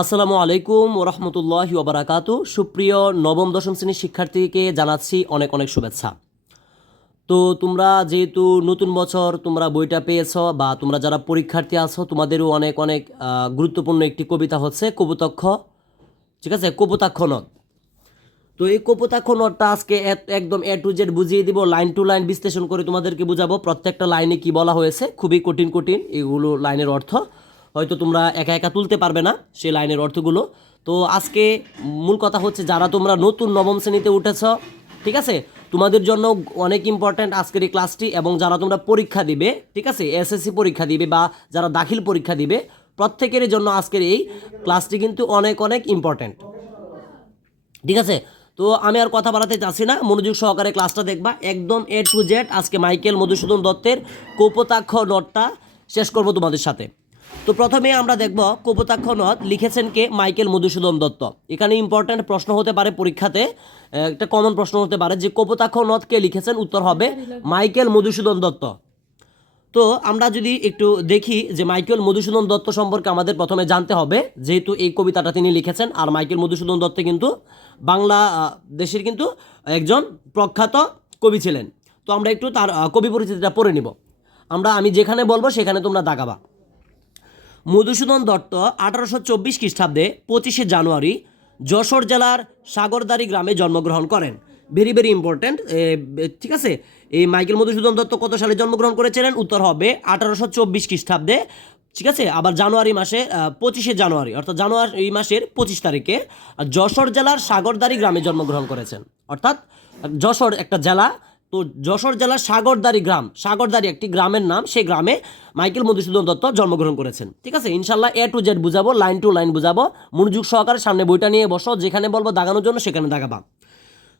আসসালামু আলাইকুম ওরহমতুল্লাহি ওবারাকাতু। সুপ্রিয় নবম দশম শ্রেণীর শিক্ষার্থীকে জানাচ্ছি অনেক অনেক শুভেচ্ছা। তো তোমরা যেহেতু নতুন বছর তোমরা বইটা পেয়েছ বা তোমরা যারা পরীক্ষার্থী আছো তোমাদেরও অনেক অনেক গুরুত্বপূর্ণ একটি কবিতা হচ্ছে কপোতাক্ষ, ঠিক আছে, কপোতাক্ষ নদ। তো এই কপোতাক্ষ নদটা আজকে একদম এ টু জেড বুঝিয়ে দিব, লাইন টু লাইন বিশ্লেষণ করে তোমাদেরকে বুঝাবো প্রত্যেকটা লাইনে কি বলা হয়েছে। খুবই কঠিন কঠিন এগুলো লাইনের অর্থ, হয়তো তোমরা একা একা তুলতে পারবে না সেই লাইনের অর্থগুলো। তো আজকে মূল কথা হচ্ছে যারা তোমরা নতুন নবম শ্রেণীতে উঠেছ, ঠিক আছে, তোমাদের জন্য অনেক ইম্পর্ট্যান্ট আজকের এই ক্লাসটি। এবং যারা তোমরা পরীক্ষা দিবে, ঠিক আছে, এসএসসি পরীক্ষা দিবে বা যারা দাখিল পরীক্ষা দিবে, প্রত্যেকের জন্য আজকের এই ক্লাসটি কিন্তু অনেক অনেক ইম্পর্ট্যান্ট, ঠিক আছে। তো আমি আর কথা বাড়াতে চাচ্ছি না, মনোযোগ সহকারে ক্লাসটা দেখবা একদম এ টু জেড। আজকে মাইকেল মধুসূদন দত্তের কপোতাক্ষ নদটা শেষ করব তোমাদের সাথে। তো প্রথমে আমরা দেখব কপোতাক্ষ নদ লিখেছেন কে? মাইকেল মধুসূদন দত্ত। এখানে ইম্পর্ট্যান্ট প্রশ্ন হতে পারে পরীক্ষাতে, একটা কমন প্রশ্ন হতে পারে যে কপোতাক্ষ নদ কে লিখেছেন, উত্তর হবে মাইকেল মধুসূদন দত্ত। তো আমরা যদি একটু দেখি যে মাইকেল মধুসূদন দত্ত সম্পর্কে আমাদের প্রথমে জানতে হবে, যেহেতু এই কবিতাটা তিনি লিখেছেন। আর মাইকেল মধুসূদন দত্ত কিন্তু বাংলা দেশের কিন্তু একজন প্রখ্যাত কবি ছিলেন। তো আমরা একটু তার কবি পরিচিতিটা পড়ে নিব। আমি যেখানে বলবো সেখানে তোমরা দাগাবা। মধুসূদন দত্ত 1824 খ্রিস্টাব্দে 25শে জানুয়ারি যশোর জেলার সাগরদাড়ি গ্রামে জন্মগ্রহণ করেন। ভেরি ভেরি ইম্পর্ট্যান্ট, ঠিক আছে। এই মাইকেল মধুসূদন দত্ত কত সালে জন্মগ্রহণ করেছিলেন? উত্তর হবে 1824 খ্রিস্টাব্দে, ঠিক আছে। আবার জানুয়ারি মাসে 25শে জানুয়ারি, অর্থাৎ জানুয়ারি মাসের 25 তারিখে যশোর জেলার সাগরদাড়ি গ্রামে জন্মগ্রহণ করেছেন। অর্থাৎ যশোর একটা জেলা, তো যশোর জেলার সাগরদাড়ি গ্রাম, সাগরদাড়ি একটি গ্রামের নাম, সেই গ্রামে মাইকেল মধুসূদন দত্ত জন্মগ্রহণ করেছেন, ঠিক আছে। ইনশাল্লাহ এ টু জেড বুঝাবো, লাইন টু লাইন বুঝাবো। মনোযোগ সহকারে সামনে বইটা নিয়ে বসো, যেখানে বলবো দাগানোর জন্য সেখানে দাগাবা।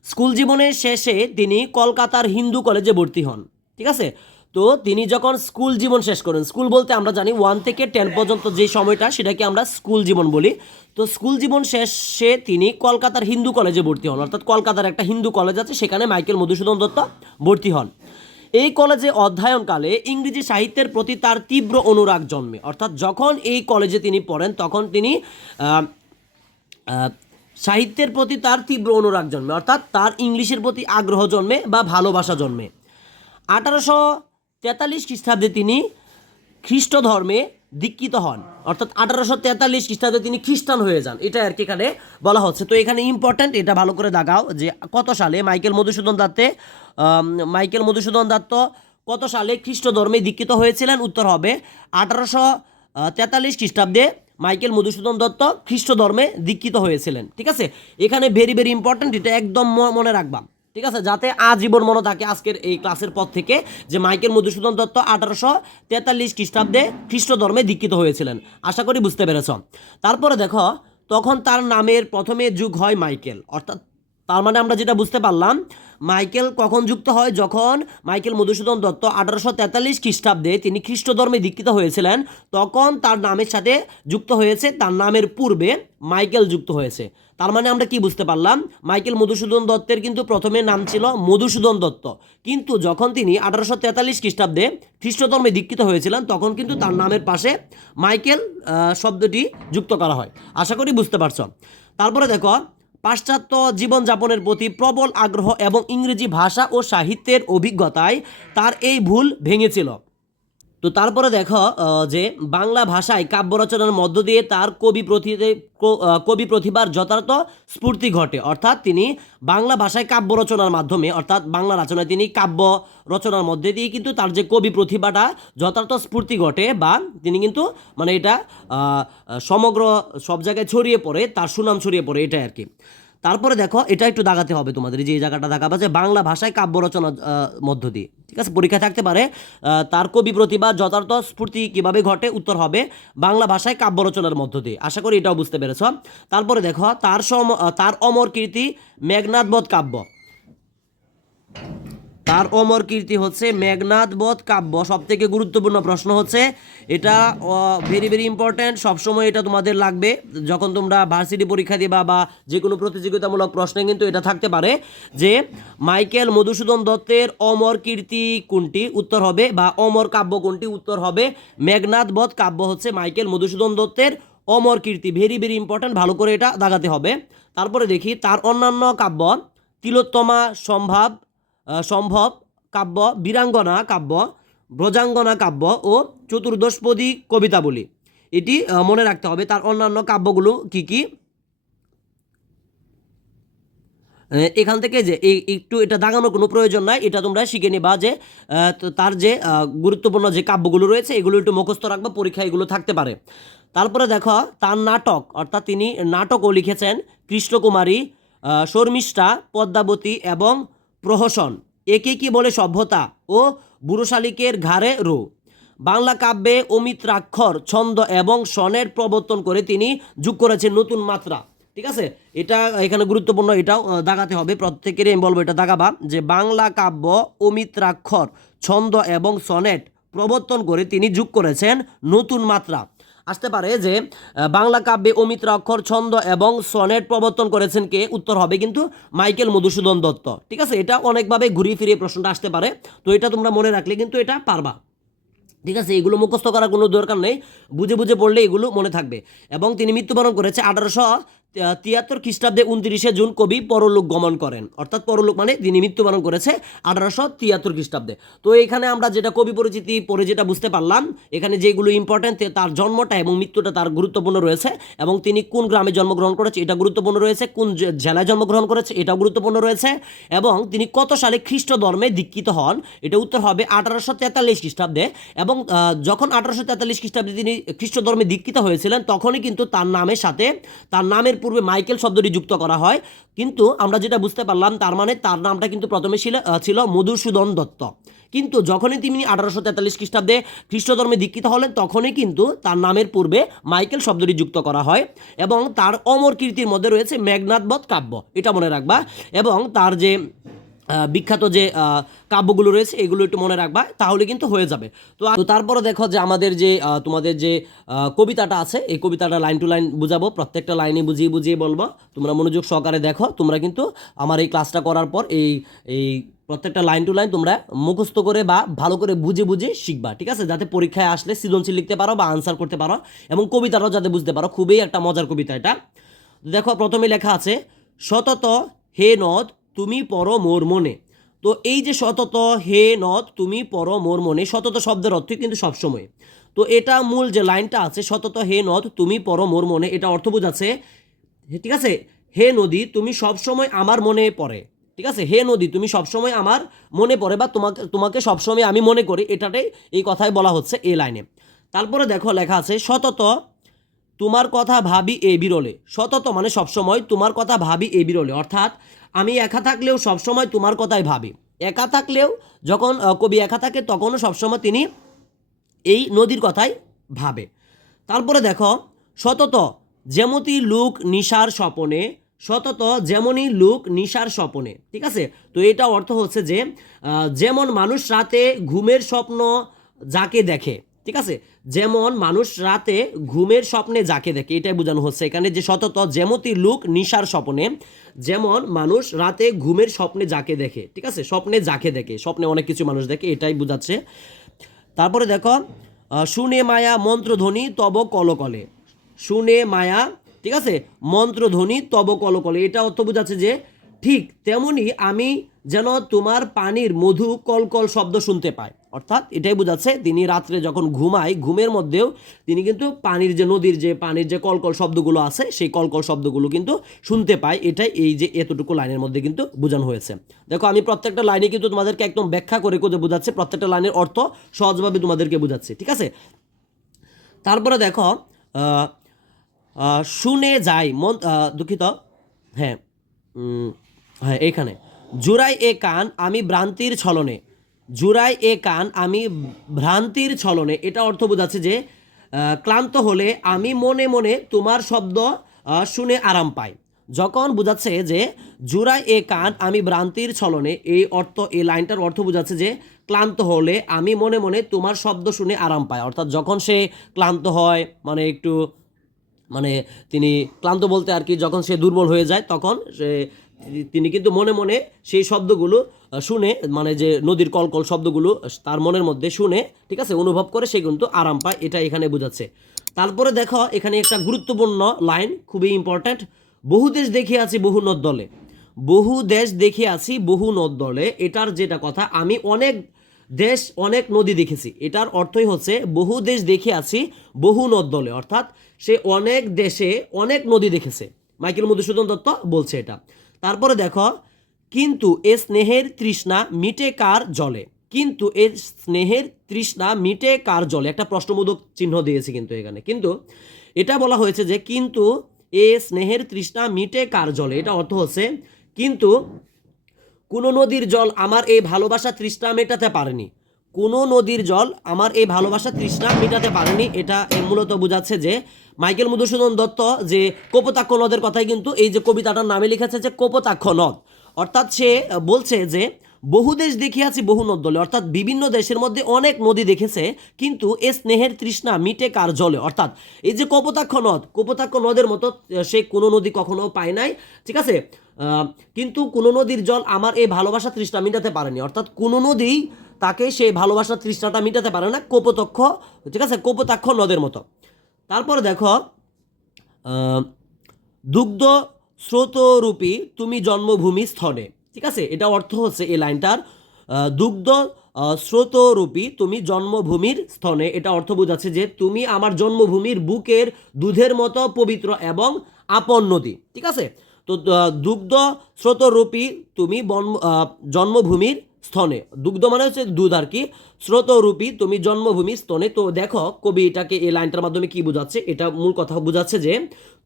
স্কুল জীবনের শেষে তিনি কলকাতার হিন্দু কলেজে ভর্তি হন, ঠিক আছে। তো তিনি যখন স্কুল জীবন শেষ করেন, স্কুল বলতে আমরা জানি 1 থেকে 10 পর্যন্ত যে সময়টা, সেটাকে আমরা স্কুল জীবন বলি। তো স্কুল জীবন শেষে তিনি কলকাতার হিন্দু কলেজে ভর্তি হন, অর্থাৎ কলকাতার একটা হিন্দু কলেজ আছে, সেখানে মাইকেল মধুসূদন দত্ত ভর্তি হন। এই কলেজে অধ্যয়নকালে ইংরেজি সাহিত্যের প্রতি তার তীব্র অনুরাগ জন্মে। অর্থাৎ যখন এই কলেজে তিনি পড়েন তখন তিনি আহ, আহ, সাহিত্যের প্রতি তার তীব্র অনুরাগ জন্মে, অর্থাৎ তার ইংলিশের প্রতি আগ্রহ জন্মে বা ভালোবাসা জন্মে। 1843 খ্রিস্টাব্দে তিনি খ্রিস্ট ধর্মে দীক্ষিত হন, অর্থাৎ 1843 খ্রিস্টাব্দে তিনি খ্রিস্টান হয়ে যান, এটা আর কি এখানে বলা হচ্ছে। তো এখানে ইম্পর্ট্যান্ট, এটা ভালো করে দাগাও যে কত সালে মাইকেল মধুসূদন দত্ত কত সালে খ্রিস্ট ধর্মে দীক্ষিত হয়েছিলেন? উত্তর হবে 1843 খ্রিস্টাব্দে মাইকেল মধুসূদন দত্ত খ্রিস্ট ধর্মে দীক্ষিত হয়েছিলেন, ঠিক আছে। এখানে ভেরি ভেরি ইম্পর্ট্যান্ট, এটা একদম মনে রাখবা, ঠিক আছে, যাতে আজীবন মনে থাকে আজকের এই ক্লাসের পর থেকে, যে মাইকেল মধুসূদন দত্ত 1843 খ্রিস্টাব্দে খ্রিস্ট ধর্মে দীক্ষিত হয়েছিলেন। আশা করি বুঝতে পেরেছ। তারপরে দেখো, তখন তার নামের প্রথমে যুগ হয় মাইকেল, অর্থাৎ তার মানে আমরা যেটা বুঝতে পারলাম, মাইকেল কখন যুক্ত হয়? যখন মাইকেল মধুসূদন দত্ত 1843 খ্রিস্টাব্দে তিনি খ্রিস্ট ধর্মে দীক্ষিত হয়েছিলেন, তখন তার নামের সাথে যুক্ত হয়েছে, তার নামের পূর্বে মাইকেল যুক্ত হয়েছে। তার মানে আমরা কি বুঝতে পারলাম? মাইকেল মধুসূদন দত্তের কিন্তু প্রথমে নাম ছিল মধুসূদন দত্ত, কিন্তু যখন তিনি 1843 খ্রিস্টাব্দে খ্রিস্ট ধর্মে দীক্ষিত হয়েছিলেন, তখন কিন্তু তার নামের পাশে মাইকেল শব্দটি যুক্ত করা হয়। আশা করি বুঝতে পারছো। তারপরে দেখো, পাশ্চাত্য জীবনযাপনের প্রতি প্রবল আগ্রহ এবং ইংরেজি ভাষা ও সাহিত্যের অভিজ্ঞতায় তার এই ভুল ভেঙেছিল। তো তারপরে দেখো যে বাংলা ভাষায় কাব্য রচনার মধ্য দিয়ে তার কবি প্রতিভার যথার্থ স্ফূর্তি ঘটে। অর্থাৎ তিনি বাংলা ভাষায় কাব্য রচনার মাধ্যমে, অর্থাৎ বাংলা রচনায় তিনি কাব্য রচনার মধ্যে দিয়ে কিন্তু তার যে কবি প্রতিভাটা যথার্থ স্ফূর্তি ঘটে, বা তিনি কিন্তু মানে এটা সমগ্র সব জায়গায় ছড়িয়ে পড়ে, তার সুনাম ছড়িয়ে পড়ে, এটাই আর কি। তারপরে দেখো, এটা একটু দাগাতে হবে তোমাদের, যে এই জায়গাটা দাগাবা যে বাংলা ভাষায় কাব্য রচনার মধ্য দিয়ে, ঠিক আছে, পরীক্ষায় থাকতে পারে। তার কবি প্রতিভা যথার্থ স্ফূর্তি কিভাবে ঘটে? উত্তর হবে বাংলা ভাষায় কাব্য রচনার মধ্য দিয়ে। আশা করি এটাও বুঝতে পেরেছ। তারপরে দেখো, তার অমর কীর্তি মেঘনাদবধ কাব্য। তার অমর কীর্তি হচ্ছে মেঘনাদবধ কাব্য। সব থেকে গুরুত্বপূর্ণ প্রশ্ন হচ্ছে এটা, ভেরি ভেরি ইম্পর্ট্যান্ট, সবসময় এটা তোমাদের লাগবে যখন তোমরা ভার্সিটি পরীক্ষা দিবা বা যে কোনো প্রতিযোগিতামূলক প্রশ্নে কিন্তু এটা থাকতে পারে যে মাইকেল মধুসূদন দত্তের অমর কীর্তি কোনটি? উত্তর হবে, বা অমর কাব্য কোনটি? উত্তর হবে মেঘনাদবধ কাব্য হচ্ছে মাইকেল মধুসূদন দত্তের অমর কীর্তি, ভেরি ভেরি ইম্পর্ট্যান্ট, ভালো করে এটা দাগাতে হবে। তারপরে দেখি তার অন্যান্য কাব্য তিলোত্তমা সম্ভব কাব্য, বীরাঙ্গনা কাব্য, ব্রজাঙ্গনা কাব্য ও চতুর্দশপদী কবিতাবলী। এটি মনে রাখতে হবে তার অন্যান্য কাব্যগুলো কি কি। এখান থেকে যে একটু এটা দাগানোর কোনো প্রয়োজন নাই, এটা তোমরা শিখে নিবা যে তার যে গুরুত্বপূর্ণ যে কাব্যগুলো রয়েছে এগুলো একটু মুখস্থ রাখবা, পরীক্ষা এগুলো থাকতে পারে। তারপরে দেখো তার নাটক, অর্থাৎ তিনি নাটকও লিখেছেন কৃষ্ণকুমারী, শর্মিষ্ঠা, পদ্মাবতী এবং প্রহসন, একে কি বলে সভ্যতা ও বুড়ো শালিকের ঘাড়ে রো। বাংলা কাব্যে অমিত্রাক্ষর, ছন্দ এবং সনের প্রবর্তন করে তিনি যোগ করেছেন নতুন মাত্রা। ঠিক আছে, এটা এখানে গুরুত্বপূর্ণ, এটাও দাগাতে হবে, প্রত্যেকেরই আমি বলবো এটা দাগাবা, যে বাংলা কাব্য অমিত্রাক্ষর, ছন্দ এবং সনেট প্রবর্তন করে তিনি যোগ করেছেন নতুন মাত্রা। আসতে পারে যে বাংলা কাব্যে অমিত্রাক্ষর, ছন্দ এবং সনেট প্রবর্তন করেছেন কে, উত্তর হবে কিন্তু মাইকেল মধুসূদন দত্ত। ঠিক আছে, এটা অনেকভাবে ঘুরিয়ে ফিরিয়ে প্রশ্নটা আসতে পারে, তো এটা তোমরা মনে রাখলে কিন্তু এটা পারবা। ঠিক আছে, এগুলো মুখস্থ করার কোনো দরকার নেই, বুঝে বুঝে পড়লে এগুলো মনে থাকবে। এবং তিনি মৃত্যুবরণ করেছে 1873 খ্রিস্টাব্দে 29শে জুন কবি পরলোক গমন করেন, অর্থাৎ পরলোক মানে তিনি মৃত্যুবরণ করেছে 1873 খ্রিস্টাব্দে। তো এখানে আমরা যেটা কবি পরিচিতি পড়ে যেটা বুঝতে পারলাম, এখানে যেগুলো ইম্পর্টেন্ট তার জন্মটা এবং মৃত্যুটা তার গুরুত্বপূর্ণ রয়েছে, এবং তিনি কোন গ্রামে জন্মগ্রহণ করেছে এটা গুরুত্বপূর্ণ রয়েছে, কোন জেলায় জন্মগ্রহণ করেছে এটাও গুরুত্বপূর্ণ রয়েছে, এবং তিনি কত সালে খ্রিস্ট ধর্মে দীক্ষিত হন, এটা উত্তর হবে 1843 খ্রিস্টাব্দে। এবং যখন 1843 খ্রিস্টাব্দে তিনি খ্রিস্ট ধর্মে দীক্ষিত হয়েছিলেন তখনই কিন্তু তার নামের সাথে তার নামের পূর্বে মাইকেল শব্দটি যুক্ত করা হয়। কিন্তু আমরা যেটা বুঝতে পারলাম তার মানে তার নামটা কিন্তু প্রথমে ছিল মধুসূদন দত্ত, কিন্তু যখনই তিনি 1843 খ্রিস্টাব্দে খ্রিস্ট ধর্মে দীক্ষিত হলেন তখনই কিন্তু তার নামের পূর্বে মাইকেল শব্দটি যুক্ত করা হয়। এবং তার অমর কীর্তির মধ্যে রয়েছে মেঘনাদবধ কাব্য, এটা মনে রাখবা। এবং তার যে বিখ্যাত যে কাব্যগুলো রয়েছে এগুলো একটু মনে রাখবা, তাহলে কিন্তু হয়ে যাবে। তো তারপরে দেখো যে আমাদের যে তোমাদের যে কবিতাটা আছে এই কবিতাটা লাইন টু লাইন বুঝাবো, প্রত্যেকটা লাইনে বুঝিয়ে বুঝিয়ে বলবো, তোমরা মনোযোগ সহকারে দেখো। তোমরা কিন্তু আমার এই ক্লাসটা করার পর এই প্রত্যেকটা লাইন টু লাইন তোমরা মুখস্থ করে বা ভালো করে বুঝে বুঝে শিখবা। ঠিক আছে, যাতে পরীক্ষায় আসলে সৃজনশীল লিখতে পারো বা আনসার করতে পারো, এবং কবিতাটাও যাতে বুঝতে পারো। খুবই একটা মজার কবিতা এটা। দেখো প্রথমে লেখা আছে সতত হে নদ তুমি পর মোর মনে। তো এই যে সতত হে নদ তুমি পর মোর মনে, সতত শব্দের অর্থ কিন্তু সবসময়। তো এটা মূল যে লাইনটা আছে সতত হে নদ তুমি পর মোর মনে, এটা অর্থ বোঝাচ্ছে, ঠিক আছে, হে নদী তুমি সবসময় আমার মনে পড়ে। ঠিক আছে, হে নদী তুমি সবসময় আমার মনে পড়ে, বা তোমাকে সবসময় আমি মনে করি, এটাটাই এই কথায় বলা হচ্ছে এই লাইনে। তারপরে দেখো লেখা আছে সতত তোমার কথা ভাবি এ বিরলে। সতত মানে সবসময়, তোমার কথা ভাবি এ বিরলে, অর্থাৎ আমি একা থাকলেও সবসময় তোমার কথাই ভাবি। একা থাকলেও, যখন কবি একা থাকে তখনও সবসময় তিনি এই নদীর কথাই ভাবে। তারপরে দেখো সতত যেমতি লোক নিশার স্বপনে, সতত যেমনই লোক নিশার স্বপনে। ঠিক আছে, তো এটা অর্থ হচ্ছে যে যেমন মানুষ রাতে ঘুমের স্বপ্ন যাকে দেখে। ঠিক আছে, যেমন মানুষ রাতে ঘুমের স্বপ্নে যাকে দেখে, এটাই বোঝানো হচ্ছে এখানে যে সতত যেমতি লোক নিশার স্বপনে, যেমন মানুষ রাতে ঘুমের স্বপ্নে যাকে দেখে। ঠিক আছে, স্বপ্নে যাকে দেখে, স্বপ্নে অনেক কিছু মানুষ দেখে, এটাই বোঝাচ্ছে। তারপরে দেখো শুনে মায়া মন্ত্রধ্বনি তব কলকলে। শুনে মায়া, ঠিক আছে, মন্ত্রধ্বনি তব কলকলে, এটা অর্থ বোঝাচ্ছে যে ঠিক তেমনি আমি যেন তোমার পানির মধু কলকল শব্দ শুনতে পাই। অর্থাৎ এটাই বোঝাচ্ছে তিনি রাত্রে যখন ঘুমায় ঘুমের মধ্যেও তিনি কিন্তু পানির যে নদীর যে পানির যে কলকল শব্দগুলো আছে সেই কলকল শব্দগুলো কিন্তু শুনতে পায়। এটাই এই যে এতটুকু লাইনের মধ্যে কিন্তু বোঝানো হয়েছে। দেখো আমি প্রত্যেকটা লাইনে কিন্তু তোমাদেরকে একদম ব্যাখ্যা করে করে বোঝাচ্ছে, প্রত্যেকটা লাইনের অর্থ সহজভাবে তোমাদেরকে বোঝাচ্ছে। ঠিক আছে, তারপরে দেখো শুনে যাই মন, দুঃখিত, হ্যাঁ হ্যাঁ এইখানে জুড়াই এ কান আমি ভ্রান্তির ছলনে। জুড়াই এ কান আমি ভ্রান্তির ছলনে, এটা অর্থ বোঝাচ্ছে যে ক্লান্ত হলে আমি মনে মনে তোমার শব্দ শুনে আরাম পাই। যখন বোঝাচ্ছে যে জুড়াই এ কান আমি ভ্রান্তির ছলনে, এই অর্থ এই লাইনটার অর্থ বোঝাচ্ছে যে ক্লান্ত হলে আমি মনে মনে তোমার শব্দ শুনে আরাম পাই। অর্থাৎ যখন সে ক্লান্ত হয়, মানে একটু মানে তিনি ক্লান্ত বলতে আর কি যখন সে দুর্বল হয়ে যায় তখন সে তিনি কিন্তু মনে মনে সেই শব্দগুলো শুনে, মানে যে নদীর কলকল শব্দগুলো তার মনের মধ্যে শুনে, ঠিক আছে, অনুভব করে সে কিন্তু আরাম পায়, এটা এখানে বোঝাচ্ছে। তারপরে দেখো এখানে একটা গুরুত্বপূর্ণ লাইন, খুবই ইম্পর্ট্যান্ট। বহু দেশ দেখে আছি বহু নদ দলে, বহু দেশ দেখে আছি বহু নদ দলে, এটার যেটা কথা, আমি অনেক দেশ অনেক নদী দেখেছি, এটার অর্থই হচ্ছে বহু দেশ দেখে আছি বহু নদ দলে, অর্থাৎ সে অনেক দেশে অনেক নদী দেখেছে, মাইকেল মধুসূদন দত্ত বলছে এটা। তারপরে দেখো, কিন্তু এ স্নেহের তৃষ্ণা মিটে কার জলে, কিন্তু এ স্নেহের তৃষ্ণা মিটে কার জলে, একটা প্রশ্নবোধক চিহ্ন দিয়েছে কিন্তু এখানে। কিন্তু এটা বলা হয়েছে যে কিন্তু এ স্নেহের তৃষ্ণা মিটে কার জলে, এটা অর্থ হচ্ছে কিন্তু কোনো নদীর জল আমার এই ভালোবাসা তৃষ্ণা মেটাতে পারেনি, কোনো নদীর জল আমার এই ভালোবাসা তৃষ্ণা মেটাতে পারেনি। এটা মূলত বোঝাচ্ছে যে মাইকেল মধুসূদন দত্ত যে কপোতাক্ষ নদের কথাই কিন্তু এই যে কবিতাটার নামে লিখেছে যে কপোতাক্ষ নদ, অর্থাৎ সে বলছে যে বহু দেশ দেখিয়াছি বহু নদ দলে, অর্থাৎ বিভিন্ন দেশের মধ্যে অনেক নদী দেখেছে, কিন্তু এ স্নেহের তৃষ্ণা মিটে কার জলে, অর্থাৎ এই যে কপোতাক্ষ নদ, কপোতাক্ষ নদের মতো সে কোনো নদী কখনো পায় নাই, ঠিক আছে। কিন্তু কোনো নদীর জল আমার এই ভালোবাসা তৃষ্ণা মিটাতে পারেনি, অর্থাৎ কোনো নদী তাকে সেই ভালোবাসার তৃষ্ণাটা মিটাতে পারে না কপোতাক্ষ, ঠিক আছে, কপোতাক্ষ নদের মতো। তারপরে দেখো, দুগ্ধ স্রোতরূপী তুমি জন্মভূমি স্থলে, ঠিক আছে, এটা অর্থ হচ্ছে এই লাইনটার দুগ্ধ স্রোতরূপী তুমি জন্মভূমির স্থনে, এটা অর্থ বোঝাচ্ছে যে তুমি আমার জন্মভূমির বুকের দুধের মতো পবিত্র এবং আপন নদী, ঠিক আছে। তো দুগ্ধ স্রোতরূপী তুমি জন্মভূমির স্থনে, দুগ্ধ মানে হচ্ছে দুধ আর কি, স্রোতরূপী তুমি জন্মভূমির স্তনে। তো দেখো কবি এটাকে এই লাইনটার মাধ্যমে কি বোঝাচ্ছে, এটা মূল কথা বোঝাচ্ছে যে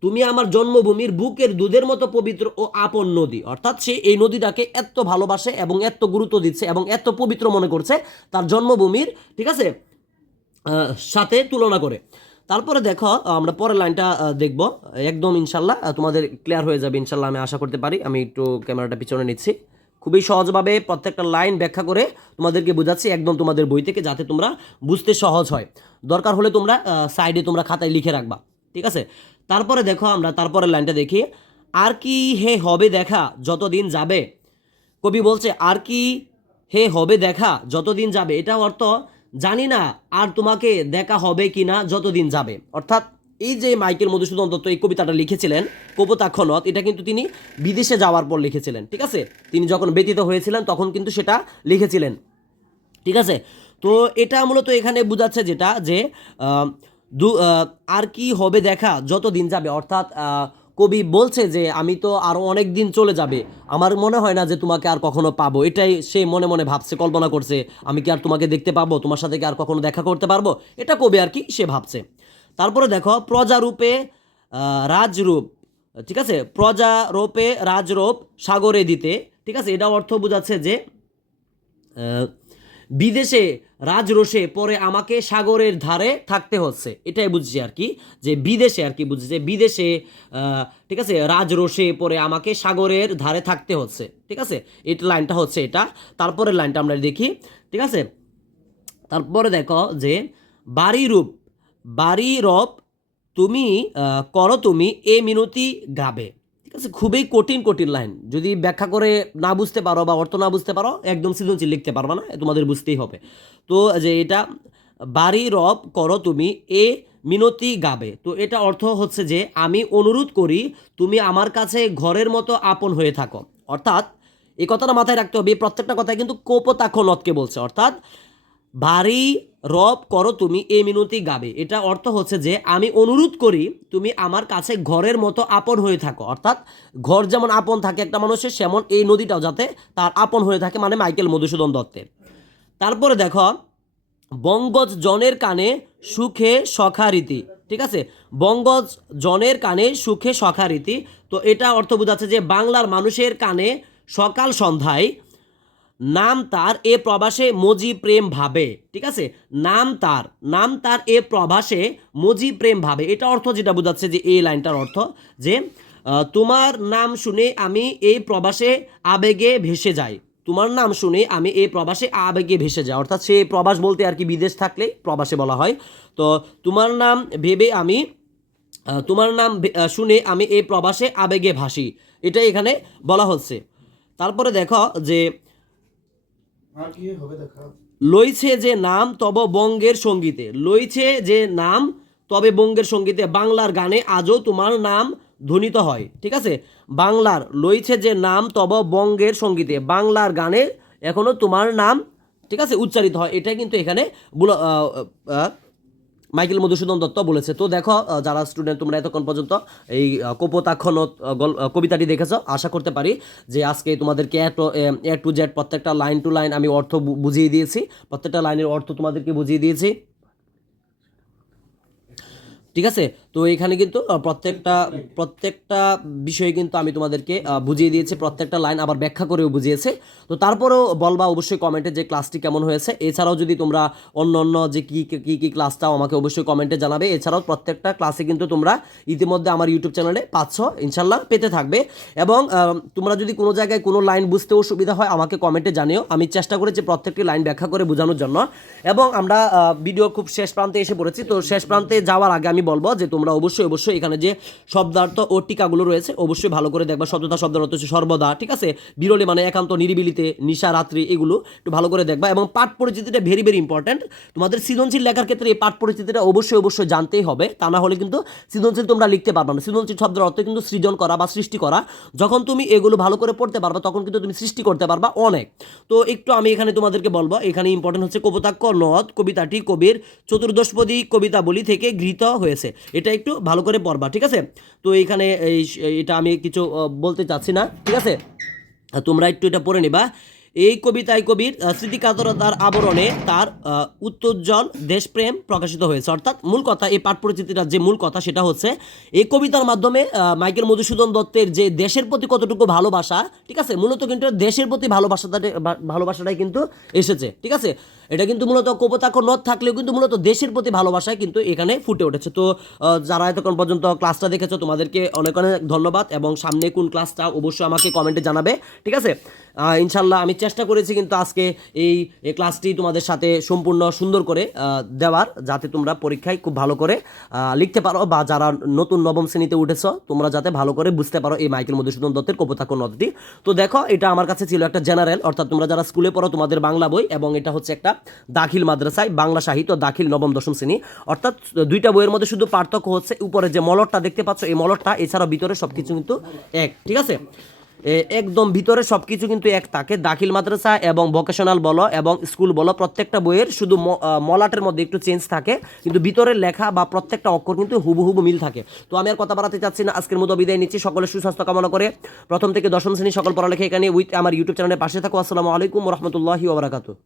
তুমি আমার জন্মভূমির বুকের দুধের মতো পবিত্র ও আপন নদী, অর্থাৎ সে এই নদীটাকে এত ভালোবাসে এবং এত গুরুত্ব দিচ্ছে এবং এত পবিত্র মনে করছে তার জন্মভূমির, ঠিক আছে, সাথে তুলনা করে। তারপরে দেখো আমরা পরের লাইনটা দেখব, একদম ইনশাল্লাহ তোমাদের ক্লিয়ার হয়ে যাবে ইনশাল্লাহ, আমি আশা করতে পারি। আমি একটু ক্যামেরাটা পিছনে নিচ্ছি, খুবই সহজভাবে প্রত্যেকটা লাইন ব্যাখ্যা করে তোমাদেরকে বোঝাচ্ছি একদম তোমাদের বই থেকে, যাতে তোমরা বুঝতে সহজ হয়। দরকার হলে তোমরা সাইডে তোমরা খাতায় লিখে রাখবা, ঠিক আছে। তারপরে দেখো আমরা তারপরের লাইনটা দেখি, আর কি হে হবে দেখা যতদিন যাবে, কবি বলছে আর কি হে হবে দেখা যতদিন যাবে, এটা অর্থ জানি না আর তোমাকে দেখা হবে কি না যতদিন যাবে, অর্থাৎ এই যে মাইকেল মধুসূদন দত্ত এই কবিতাটা লিখেছিলেন কপোতাক্ষ নদ, এটা কিন্তু তিনি বিদেশে যাওয়ার পর লিখেছিলেন, ঠিক আছে, তিনি যখন ব্যতীত হয়েছিলেন তখন কিন্তু সেটা লিখেছিলেন, ঠিক আছে। তো এটা মূলত এখানে বোঝাচ্ছে যেটা যে আর কি হবে দেখা যত দিন যাবে, অর্থাৎ কবি বলছে যে আমি তো আরও অনেক দিন চলে যাবে, আমার মনে হয় না যে তোমাকে আর কখনো পাবো, এটাই সে মনে মনে ভাবছে, কল্পনা করছে, আমি কি আর তোমাকে দেখতে পাবো, তোমার সাথে কি আর কখনো দেখা করতে পারবো, এটা কবি আর কি সে ভাবছে। তারপরে দেখো, প্রজারূপে রাজরূপ, ঠিক আছে, প্রজারূপে রাজরূপ সাগরে দিতে, ঠিক আছে, এটা অর্থ বোঝাচ্ছে যে বিদেশে রাজরোষে পরে আমাকে সাগরের ধারে থাকতে হচ্ছে, এটাই বুঝছি আর কি, যে বিদেশে আর কি বুঝছি যে বিদেশে, ঠিক আছে, রাজরোষে পরে আমাকে সাগরের ধারে থাকতে হচ্ছে, ঠিক আছে, এটা লাইনটা হচ্ছে এটা। তারপরের লাইনটা আমরা দেখি, ঠিক আছে। তারপরে দেখো যে বাড়িরূপ বাড়িরূপ তুমি করো তুমি এ মিনতি গাবে, ঠিক আছে, খুবই কঠিন কঠিন লাইন, যদি ব্যাখ্যা করে না বুঝতে পারো বা অর্থ না বুঝতে পারো একদম সৃজনশীল লিখতে পারবে না, তোমাদের বুঝতেই হবে। তো যে এটা বাড়িরূপ করো তুমি এ মিনতি গাবে, তো এটা অর্থ হচ্ছে যে আমি অনুরোধ করি তুমি আমার কাছে ঘরের মতো আপন হয়ে থাকো, অর্থাৎ এই কথাটা মাথায় রাখতে হবে, প্রত্যেকটা কথাই কিন্তু কপোতাক্ষ নদকে বলছে, অর্থাৎ ভারী রব করো তুমি এই মিনতি গাবে, এটা অর্থ হচ্ছে যে আমি অনুরোধ করি তুমি আমার কাছে ঘরের মতো আপন হয়ে থাকো, অর্থাৎ ঘর যেমন আপন থাকে একটা মানুষের, সেমন এই নদীটাও যাতে তার আপন হয়ে থাকে, মানে মাইকেল মধুসূদন দত্তের। তারপরে দেখো, বঙ্গজ জনের কানে সুখে সখা রীতি, ঠিক আছে, বঙ্গজ জনের কানে সুখে সখা রীতি, তো এটা অর্থ বোঝাচ্ছে যে বাংলার মানুষের কানে সকাল সন্ধ্যায় নাম তার এ প্রবাসে মজি প্রেম ভাবে, ঠিক আছে, নাম তার এ প্রবাসে মজি প্রেম ভাবে, এটা অর্থ যেটা বোঝাচ্ছে যে এই লাইনটার অর্থ যে তোমার নাম শুনে আমি এই প্রবাসে আবেগে ভেসে যাই, তোমার নাম শুনে আমি এই প্রবাসে আবেগে ভেসে যাই, অর্থাৎ সে প্রবাস বলতে আর কি বিদেশ থাকলে প্রবাসে বলা হয়। তো তোমার নাম ভেবে আমি তোমার নাম শুনে আমি এই প্রবাসে আবেগে ভাসি, এটাই এখানে বলা হচ্ছে। তারপরে দেখো যে লইছে যে নাম তব বঙ্গের সঙ্গীতে, লইছে যে নাম তবে বঙ্গের সঙ্গীতে, বাংলার গানে আজও তোমার নাম ধ্বনিত হয়। ঠিক আছে, বাংলার লইছে যে নাম তব বঙ্গের সঙ্গীতে, বাংলার গানে এখনো তোমার নাম, ঠিক আছে, উচ্চারিত হয়। এটা কিন্তু এখানে মাইকেল মধুসূদন দত্ত বলেছে। তো দেখো যারা স্টুডেন্ট তোমরা এতক্ষণ পর্যন্ত এই কপোতাক্ষ নদ কবিতাটি দেখেছো, আশা করতে পারি যে আজকে তোমাদেরকে এ টু জেড প্রত্যেকটা লাইন টু লাইন আমি অর্থ বুঝিয়ে দিয়েছি, প্রত্যেকটা লাইনের অর্থ তোমাদেরকে বুঝিয়ে দিয়েছি। ঠিক আছে, তো এখানে কিন্তু প্রত্যেকটা বিষয়ে কিন্তু আমি তোমাদেরকে বুঝিয়ে দিয়েছি, প্রত্যেকটা লাইন আবার ব্যাখ্যা করেও বুঝিয়েছে। তো তারপরেও বলবা অবশ্যই কমেন্টে যে ক্লাসটি কেমন হয়েছে। এছাড়াও যদি তোমরা অন্য অন্য যে কী ক্লাসটাও আমাকে অবশ্যই কমেন্টে জানাবে। এছাড়াও প্রত্যেকটা ক্লাসে কিন্তু তোমরা ইতিমধ্যে আমার ইউটিউব চ্যানেলে পাচ্ছ, ইনশাল্লাহ পেতে থাকবে। এবং তোমরা যদি কোনো জায়গায় কোনো লাইন বুঝতে অসুবিধা হয় আমাকে কমেন্টে জানিও, আমি চেষ্টা করেছি প্রত্যেকটি লাইন ব্যাখ্যা করে বোঝানোর জন্য। এবং আমরা ভিডিও খুব শেষ প্রান্তে এসে পড়েছি। তো শেষ প্রান্তে যাওয়ার আগে আমি বলবো যে তোমরা অবশ্যই এখানে যে শব্দার্থ ও টিকাগুলো রয়েছে অবশ্যই ভালো করে দেখবা। শব্দটা শব্দের অর্থ হচ্ছে সর্বদা, ঠিক আছে, বিরলে মানে একান্ত, নিরিবিলিতে, নিশা, রাত্রি, এগুলো একটু ভালো করে দেখবা। এবং পাঠ পরিচিতিটা ভেরি ভেরি ইম্পর্ট্যান্ট। তোমাদের সৃজনশীল লেখার ক্ষেত্রে এই পাঠ পরিচিতিটা অবশ্যই জানতেই হবে, তা না হলে কিন্তু সৃজনশীল তোমরা লিখতে পারবে না। সৃজনশীল শব্দের অর্থ কিন্তু সৃজন করা বা সৃষ্টি করা। যখন তুমি এগুলো ভালো করে পড়তে পারবা তখন কিন্তু তুমি সৃষ্টি করতে পারবা অনেক। তো একটু আমি এখানে তোমাদেরকে বলবো, এখানে ইম্পর্টেন্ট হচ্ছে কপোতাক্ষ নদ কবিতাটি কবির চতুর্দশপদী কবিতাবলী থেকে গৃহীত হয়েছে, এটা একটু ভালো করে পড়বা। ঠিক আছে, তো এইখানে এটা আমি কিছু বলতে চাচ্ছি না, ঠিক আছে, তোমরা একটু এটা পড়ে নিবা। এই কবিতায় কবির স্মৃতিকাতরতার আবরণে তার উত্তোজ্জ্বল দেশপ্রেম প্রকাশিত হয়েছে। অর্থাৎ মূল কথা, এই পাঠ পরিচিতিটার যে মূল কথা সেটা হচ্ছে এই কবিতার মাধ্যমে মাইকেল মধুসূদন দত্তের যে দেশের প্রতি কতটুকু ভালোবাসা, ঠিক আছে, মূলত কিন্তু দেশের প্রতি ভালোবাসাটাই কিন্তু এসেছে। ঠিক আছে, এটা কিন্তু মূলত কপোতাক্ষ নদ থাকলেও কিন্তু মূলত দেশের প্রতি ভালোবাসায় কিন্তু এখানে ফুটে উঠেছে। তো যারা এতক্ষণ পর্যন্ত ক্লাসটা দেখেছো তোমাদেরকে অনেক অনেক ধন্যবাদ। এবং সামনে কোন ক্লাসটা অবশ্যই আমাকে কমেন্টে জানাবে। ঠিক আছে, ইনশাল্লাহ আমি চেষ্টা করেছি কিন্তু আজকে এই ক্লাসটি তোমাদের সাথে সম্পূর্ণ সুন্দর করে দেওয়ার, যাতে তোমরা পরীক্ষায় খুব ভালো করে লিখতে পারো, বা যারা নতুন নবম শ্রেণীতে উঠেছো তোমরা যাতে ভালো করে বুঝতে পারো এই মাইকেল মধুসূদন দত্তের কপোতাক্ষ নদটি। তো দেখো, এটা আমার কাছে ছিল একটা জেনারেল, অর্থাৎ তোমরা যারা স্কুলে পড়ো তোমাদের বাংলা বই, এবং এটা হচ্ছে একটা দাখিল মাদ্রাসায় বাংলা সাহিত্য দাখিল নবম দশম শ্রেণী। অর্থাৎ দুইটা বইয়ের মধ্যে শুধু পার্থক্য হচ্ছে উপরে যে মলরটা দেখতে পাচ্ছ এই মলরটা, এছাড়া ভিতরে সবকিছু কিন্তু এক। ঠিক আছে, একদম ভিতরে সব কিছু কিন্তু এক থাকে। দাখিল মাদ্রাসা এবং ভোকেশনাল বলো এবং স্কুল বলো, প্রত্যেকটা বইয়ের শুধু মলাটের মধ্যে একটু চেঞ্জ থাকে, কিন্তু ভিতরের লেখা বা প্রত্যেকটা অক্ষর কিন্তু হুবহু মিল থাকে। তো আমি আর কথা বাড়াতে চাচ্ছি না, আজকের মতো বিদায় নিচ্ছি। সকলের সুস্বাস্থ্য কামনা করে প্রথম থেকে দশম শ্রেণী সকল পড়ালেখা এখানে উইথ আমার ইউটিউব চ্যানেলের পাশে থাকো। আসসালামু আলাইকুম ওয়া রাহমাতুল্লাহি ওয়া বারাকাতুহু।